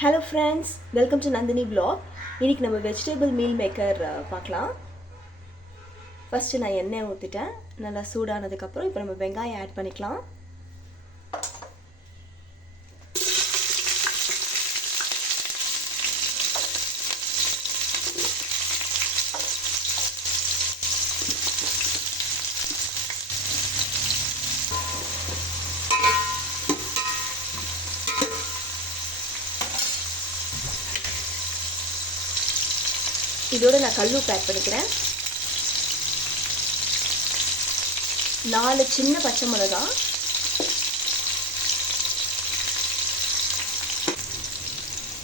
Hello friends, welcome to Nandini vlog. இன்னைக்கு நம்ம vegetable meal maker பார்க்கலாம். ஃபர்ஸ்ட் நான் எண்ணெய் ஊத்திட்டேன். நல்லா சூடானதுக்கு அப்புறம் இப்போ நம்ம வெங்காயம் ஆட் பண்ணிக்கலாம். இதோட நான் கல்லுப்பு ஆட் பண்ணிக்கிறேன். 4 சின்ன பச்சை மிளகாய்,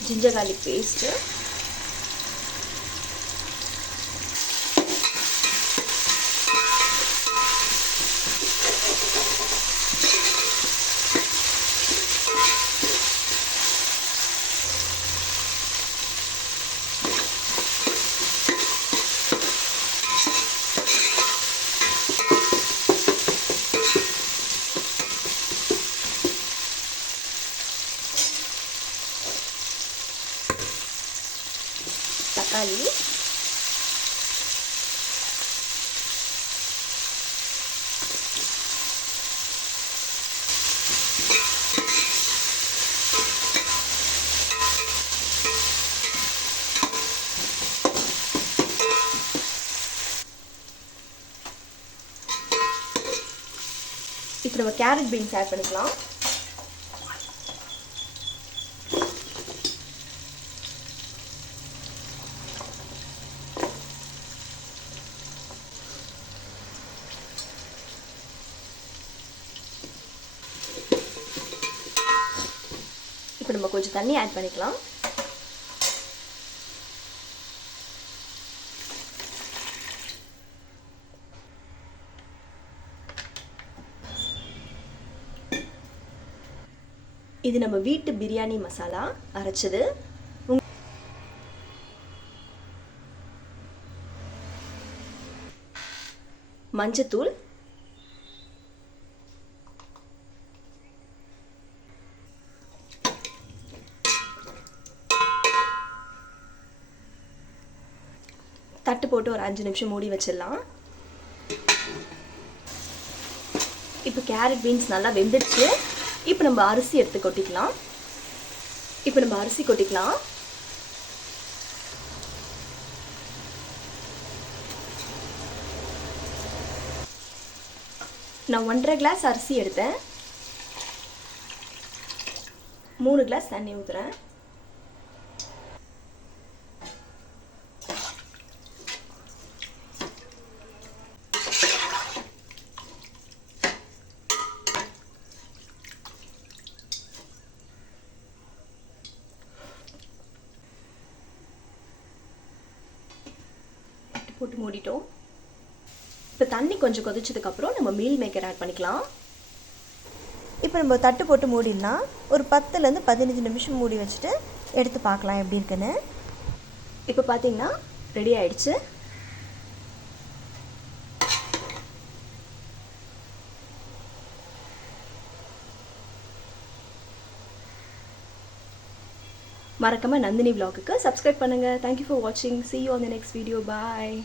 ஜிஞ்சர் கார்லிக் பேஸ்ட், தக்காளி, இப்போ நம்ம கேரட் பீன்ஸ் ஆட் பண்ணிக்கலாம். இப்போ நம்ம கொஞ்சம் தண்ணி ஆட் பண்ணிக்கலாம். இது நம்ம வீட்டு பிரியாணி மசாலா அரைச்சது. மஞ்சத்தூள், தட்டு போட்டு ஒரு 5 நிமிஷம் மூடி வச்சிடலாம். இப்போ கேரட் பீன்ஸ் நல்லா வெந்துடுச்சு. இப்போ நம்ம அரிசி எடுத்து கொட்டிக்கலாம். நான் 1.5 கிளாஸ் அரிசி எடுத்தேன். 3 கிளாஸ் தண்ணி ஊற்றுறேன். போட்டு மூடிட்டோம். இப்போ தண்ணி கொஞ்சம் கொதிச்சதுக்கப்புறம் நம்ம மீல் மேக்கர் ஆட் பண்ணிக்கலாம். இப்போ நம்ம தட்டு போட்டு மூடிடலாம். ஒரு 10லேருந்து 15 நிமிஷம் மூடி வச்சுட்டு எடுத்து பார்க்கலாம் எப்படி இருக்குன்னு. இப்போ பார்த்தீங்கன்னா ரெடி ஆயிடுச்சு. மறக்காம நந்தினி vlogக்கு சப்ஸ்கிரைப் பண்ணுங்க. Thank you for watching. See you on the next video. Bye.